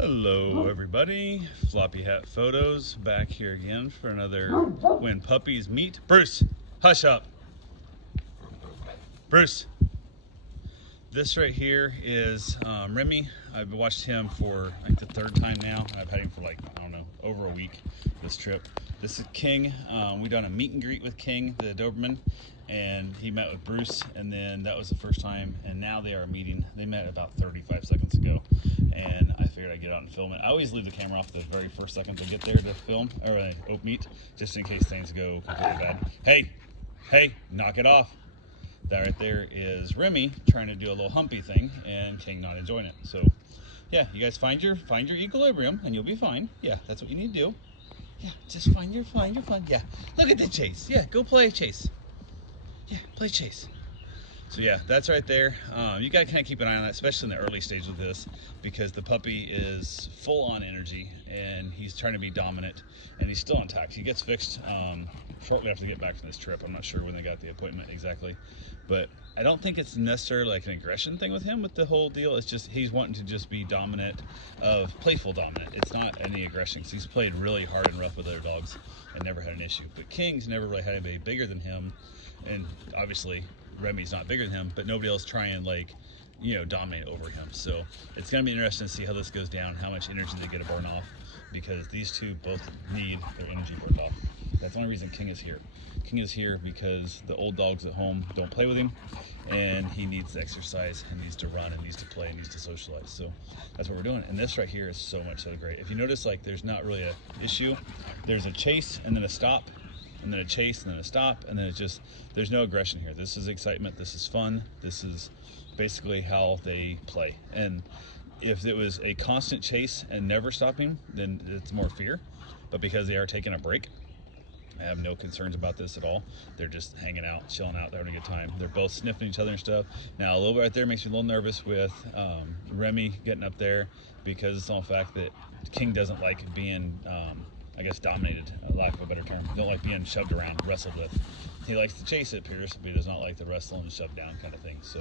Hello everybody, Floppy Hat Photos back here again for another When Puppies Meet. Bruce, hush up. Bruce. This right here is Remy. I've watched him for like the third time now. I've had him for like, I don't know, over a week this trip. This is King. We done a meet and greet with King, the Doberman, and he met with Bruce, and then that was the first time, and now they are meeting. They met about 35 seconds ago, and I figured I'd get out and film it. I always leave the camera off the very first second to get there to film, or meet, just in case things go completely bad. Hey, knock it off. That right there is Remy trying to do a little humpy thing, and King not enjoying it. So, yeah, you guys find your equilibrium, and you'll be fine. Yeah, that's what you need to do. Yeah, just find your fun. Yeah, look at the chase. Yeah, go play chase. Yeah, play chase. So yeah, that's right there. You gotta kind of keep an eye on that, especially in the early stage of this, because the puppy is full on energy and he's trying to be dominant, and he's still intact. He gets fixed shortly after they get back from this trip. I'm not sure when they got the appointment exactly, but I don't think it's necessarily like an aggression thing with him with the whole deal. It's just he's wanting to just be dominant, playful dominant. It's not any aggression, because he's played really hard and rough with other dogs and never had an issue. But King's never really had anybody bigger than him, and obviously Remy's not bigger than him, but nobody else trying dominate over him. So it's gonna be interesting to see how this goes down, how much energy they get to burn off, because these two both need their energy burned off. That's the only reason King is here. King is here because the old dogs at home don't play with him, and he needs to exercise, and needs to run, and needs to play, and needs to socialize. So that's what we're doing. And this right here is so great. If you notice, like, there's not really an issue. There's a chase and then a stop, and then a chase and then a stop, and then it's just, there's no aggression here. This is excitement, this is fun, this is basically how they play. And if it was a constant chase and never stopping, then it's more fear. But because they are taking a break, I have no concerns about this at all. They're just hanging out, chilling out, they're having a good time. They're both sniffing each other and stuff. Now, a little bit right there makes me a little nervous with Remy getting up there, because it's all the fact that King doesn't like being dominated, lack of a better term. Don't like being shoved around, wrestled with. He likes to chase, it appears, but he does not like the wrestle and shove down kind of thing. So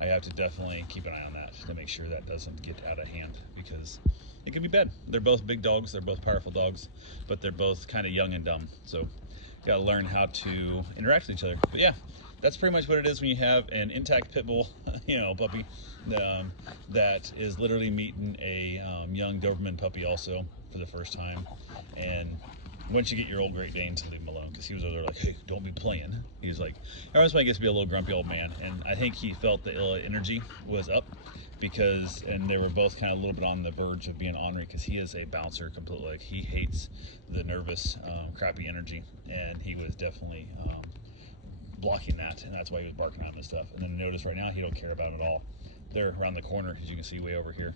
I have to definitely keep an eye on that to make sure that doesn't get out of hand, because it can be bad. They're both big dogs, they're both powerful dogs, but they're both kind of young and dumb. So you gotta learn how to interact with each other. But yeah, that's pretty much what it is when you have an intact pit bull, puppy, that is literally meeting a young Doberman puppy also for the first time. And once you get your old Great Dane, to leave him alone, because he was over there like, hey, don't be playing. He was like, every once in a while he gets to be a little grumpy old man, and I think he felt the energy was up, and they were both kind of a little bit on the verge of being ornery, because he is a bouncer completely. Like, he hates the nervous, crappy energy, and he was definitely blocking that, and that's why he was barking on this stuff. And then notice right now he don't care about it at all. They're around the corner, as you can see, way over here,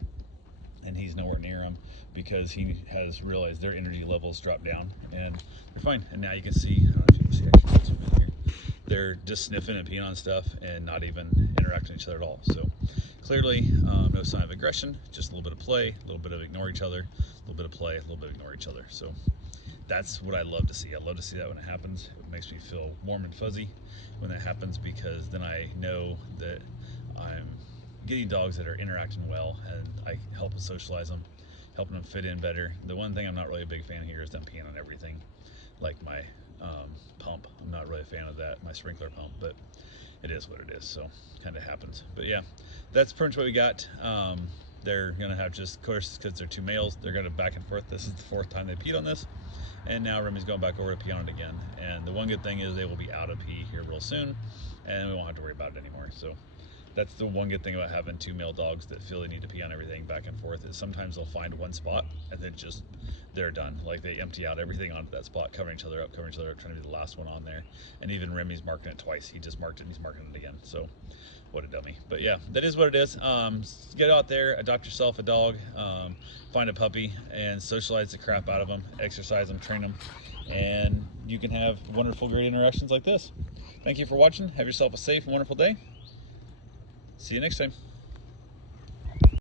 and he's nowhere near them, because he has realized their energy levels drop down, and they're fine. And now you can see, I don't know if you can see, actually, here, they're just sniffing and peeing on stuff and not even interacting with each other at all. So clearly no sign of aggression, just a little bit of play, a little bit of ignore each other, a little bit of play, a little bit of ignore each other. So that's what I love to see. I love to see that when it happens. It makes me feel warm and fuzzy when that happens, because then I know that I'm getting dogs that are interacting well, and I help socialize them, helping them fit in better. The one thing I'm not really a big fan here is them peeing on everything, like my pump. I'm not really a fan of that, my sprinkler pump, but it is what it is, so kind of happens. But yeah, that's pretty much what we got. They're gonna have, just, of course, because they're two males, they're gonna back and forth. This is the fourth time they peed on this, and now Remy's going back over to pee on it again. And the one good thing is they will be out of pee here real soon, and we won't have to worry about it anymore. So that's the one good thing about having two male dogs that feel they need to pee on everything back and forth, is sometimes they'll find one spot and then just, they're done. Like, they empty out everything onto that spot, covering each other up, trying to be the last one on there. And even Remy's marking it twice. He just marked it and he's marking it again. So what a dummy. But yeah, that is what it is. Get out there, adopt yourself a dog, find a puppy, and socialize the crap out of them, exercise them, train them, and you can have wonderful, great interactions like this. Thank you for watching. Have yourself a safe and wonderful day. See you next time.